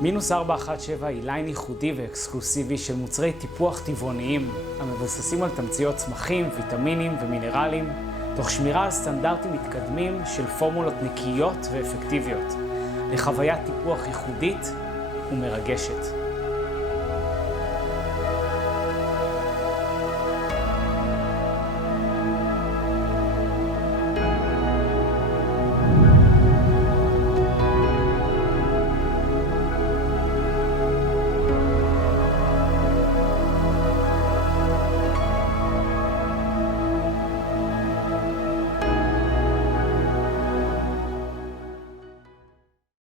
מינוס 417 היא ליין ייחודי ואקסקלוסיבי של מוצרי טיפוח טבעוניים המבוססים על תמציות צמחים, ויטמינים ומינרלים, תוך שמירה על סטנדרטים מתקדמים של פורמולות נקיות ואפקטיביות, לחוויית טיפוח ייחודית ומרגשת.